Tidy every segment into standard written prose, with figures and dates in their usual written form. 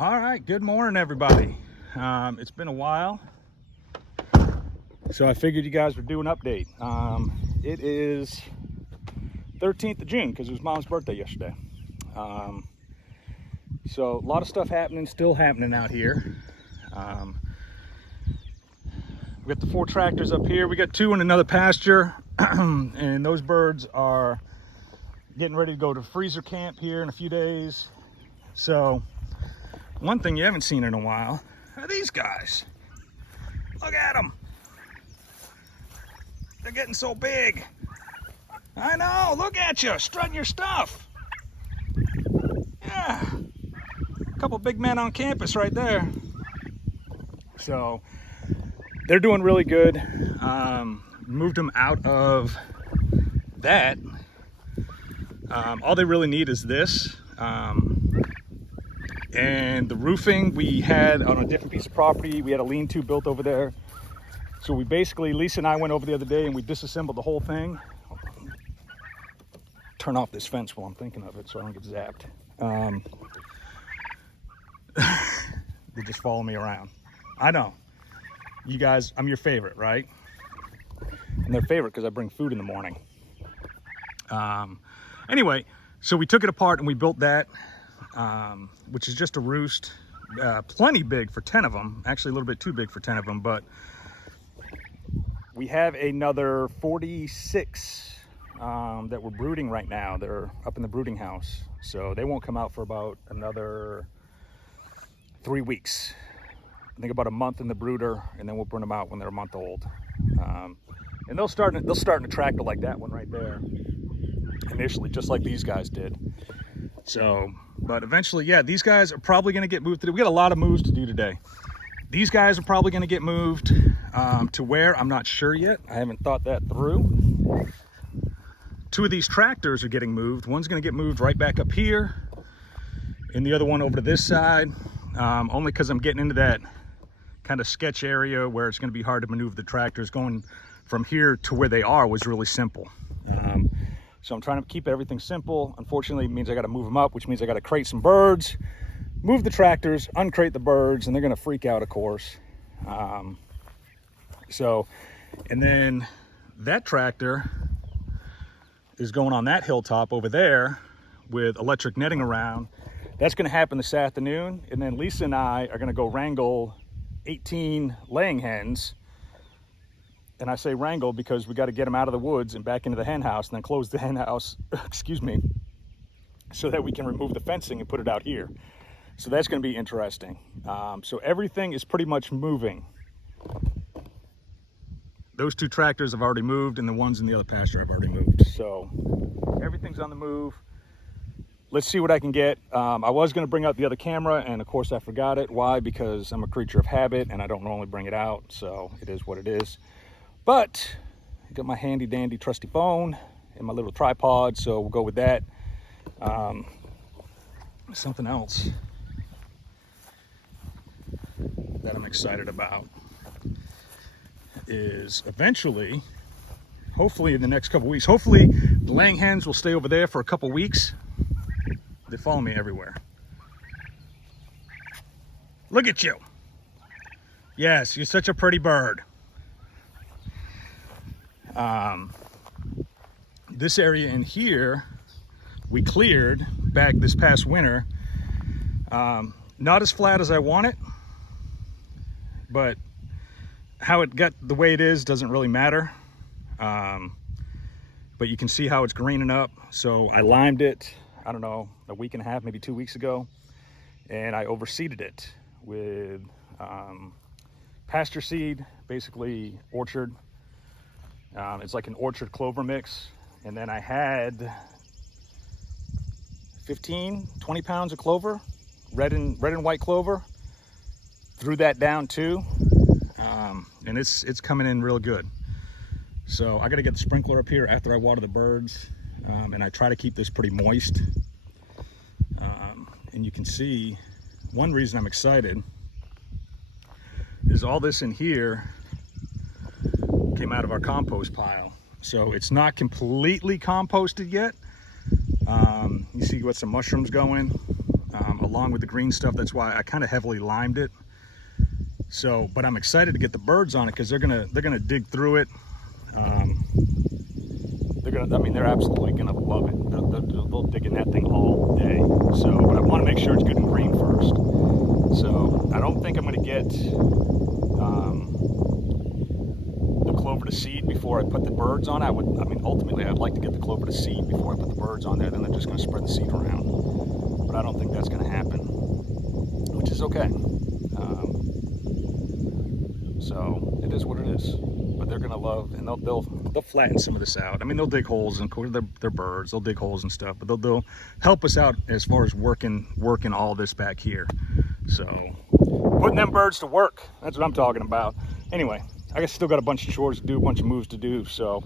All right, good morning, everybody. It's been a while, so I figured you guys would do an update. It is 13th of June because it was Mom's birthday yesterday. So a lot of stuff happening, still happening out here. We got the 4 tractors up here. We got 2 in another pasture, and those birds are getting ready to go to freezer camp here in a few days. So one thing you haven't seen in a while are these guys. Look at them. They're getting so big. I know, look at you, strutting your stuff. Yeah, a couple big men on campus right there. So they're doing really good. Moved them out of that. All they really need is this. And the roofing we had on a different piece of property. We had a lean-to built over there. So we basically, Lisa and I went over the other day and we disassembled the whole thing. Turn off this fence while I'm thinking of it so I don't get zapped. They just follow me around. I know. You guys, I'm your favorite, right? I'm their favorite because I bring food in the morning. Anyway, so we took it apart and we built that. Which is just a roost, plenty big for 10 of them, actually a little bit too big for 10 of them, but we have another 46 that we're brooding right now. They're up in the brooding house, so they won't come out for about another 3 weeks. I think about a month in the brooder, and then we'll burn them out when they're a month old. And they'll start in a tractor like that one right there, initially, just like these guys did. So, but eventually, yeah, these guys are probably going to get moved today. We got a lot of moves to do today. These guys are probably going to get moved to where, I'm not sure yet. I haven't thought that through. 2 of these tractors are getting moved. One's going to get moved right back up here, and the other one over to this side, only because I'm getting into that kind of sketch area where it's going to be hard to maneuver the tractors. Going from here to where they are was really simple. So I'm trying to keep everything simple. Unfortunately, it means I got to move them up, which means I got to crate some birds, move the tractors, uncrate the birds, and they're going to freak out, of course. And then that tractor is going on that hilltop over there with electric netting around. That's going to happen this afternoon. And then Lisa and I are going to go wrangle 18 laying hens. And I say wrangle because we got to get them out of the woods and back into the hen house and then close the hen house, excuse me, so that we can remove the fencing and put it out here. So that's going to be interesting. So everything is pretty much moving. Those 2 tractors have already moved, and the ones in the other pasture have already moved. So everything's on the move. Let's see what I can get. I was going to bring out the other camera, and of course I forgot it. Why? Because I'm a creature of habit and I don't normally bring it out. So it is what it is. But I got my handy dandy trusty phone and my little tripod, so we'll go with that. Something else that I'm excited about is eventually, hopefully in the next couple weeks, hopefully the laying hens will stay over there for a couple weeks. They follow me everywhere. Look at you. Yes, you're such a pretty bird. This area in here we cleared back this past winter. Not as flat as I want it, but how it got the way it is doesn't really matter. But you can see how it's greening up. So I limed it, I don't know, a week and a half, maybe 2 weeks ago, and I overseeded it with pasture seed, basically orchard. It's like an orchard clover mix. And then I had 15, 20 pounds of clover, red and white clover. Threw that down too. And it's coming in real good. So I got to get the sprinkler up here after I water the birds. And I try to keep this pretty moist. And you can see one reason I'm excited is all this in here came out of our compost pile. So it's not completely composted yet. You see what some mushrooms going. A along with the green stuff. That's why I kind of heavily limed it. So, but I'm excited to get the birds on it because they're gonna dig through it. They're absolutely gonna love it. They'll dig in that thing all day. So, but I want to make sure it's good and green first. So I don't think I'm gonna get the clover to seed before I put the birds on. Ultimately I'd like to get the clover to seed before I put the birds on there. Then they're just gonna spread the seed around. But I don't think that's gonna happen, which is okay. So it is what it is. But they're gonna love, and they'll flatten some of this out. I mean, they'll dig holes, and they're birds. They'll dig holes and stuff, but they'll help us out as far as working all this back here. So putting them birds to work. That's what I'm talking about. Anyway, I guess still got a bunch of chores to do, a bunch of moves to do. So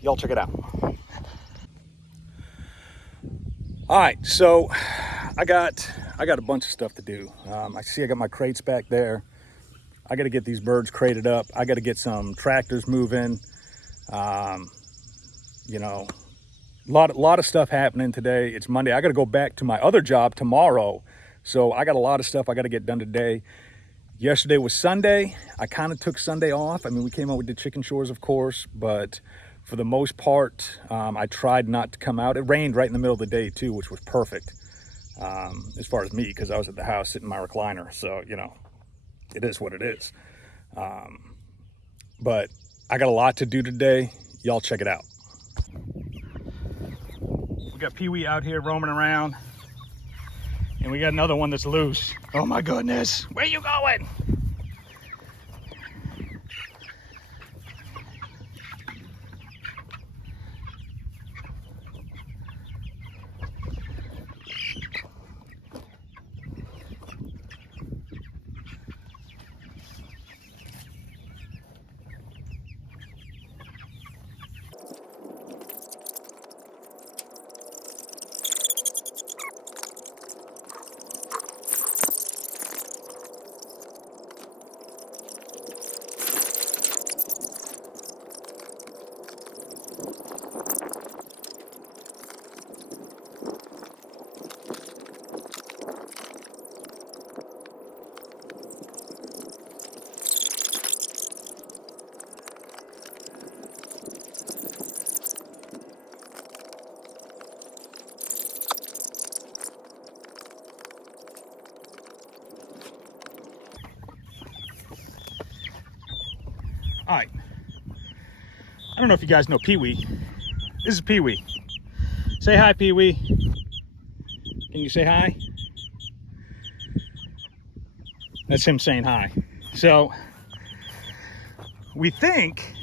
y'all check it out. All right, so I got a bunch of stuff to do. I see I got my crates back there. I got to get these birds crated up. I got to get some tractors moving. You know, a lot of stuff happening today. It's Monday. I got to go back to my other job tomorrow. So I got a lot of stuff I got to get done today. Yesterday was Sunday. I kind of took Sunday off. I mean, we came out, we did chicken chores, of course, but for the most part, I tried not to come out. It rained right in the middle of the day too, which was perfect as far as me, because I was at the house sitting in my recliner. So, you know, it is what it is. But I got a lot to do today. Y'all check it out. We got Pee-wee out here roaming around, and we got another one that's loose. Oh my goodness, where you going? All right, I don't know if you guys know Pee-wee. This is Pee-wee. Say hi, Pee-wee. Can you say hi? That's him saying hi. So we think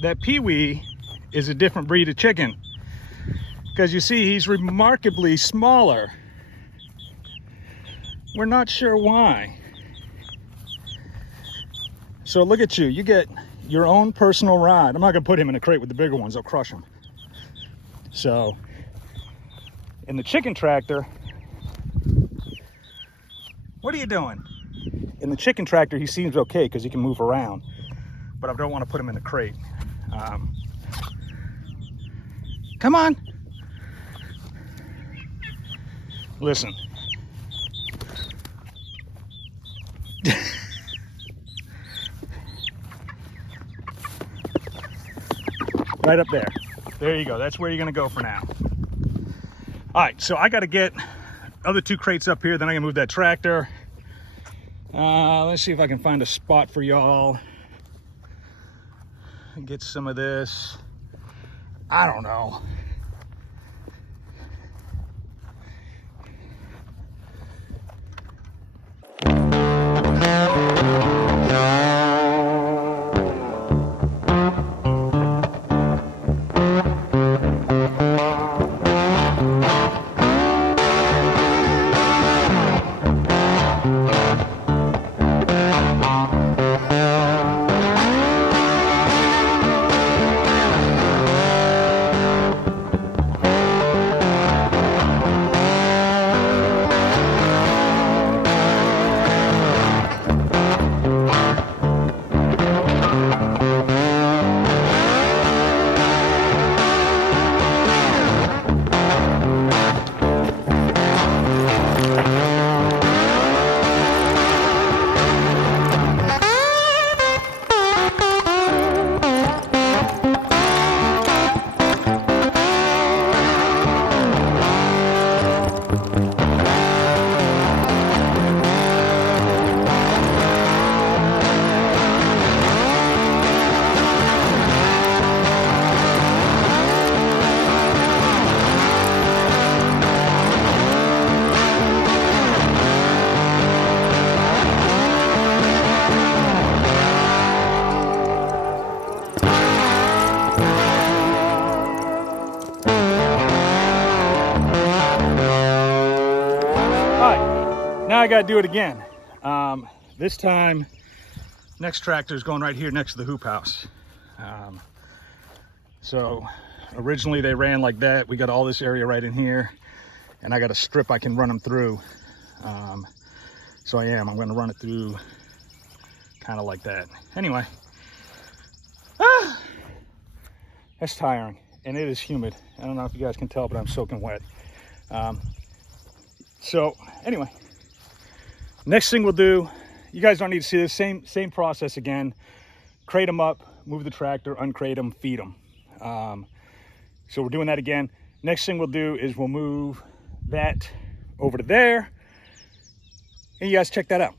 that Pee-wee is a different breed of chicken, because you see he's remarkably smaller. We're not sure why. So look at you, you get your own personal rod. I'm not gonna put him in a crate with the bigger ones, they'll crush him. So in the chicken tractor, what are you doing? In the chicken tractor, he seems okay because he can move around, but I don't want to put him in the crate. Come on. Listen. Right up there. There you go. That's where you're going to go for now. All right, so I got to get other two crates up here, then I can move that tractor. Let's see if I can find a spot for y'all. Get some of this. I don't know. now I got to do it again. This time, next tractor is going right here next to the hoop house. So originally they ran like that. We got all this area right in here, and I got a strip I can run them through. So I'm going to run it through kind of like that. Anyway, that's tiring, and it is humid. I don't know if you guys can tell, but I'm soaking wet. So anyway, next thing we'll do, you guys don't need to see this, same process again. Crate them up, move the tractor, uncrate them, feed them. So we're doing that again. Next thing we'll do is we'll move that over to there, and you guys check that out.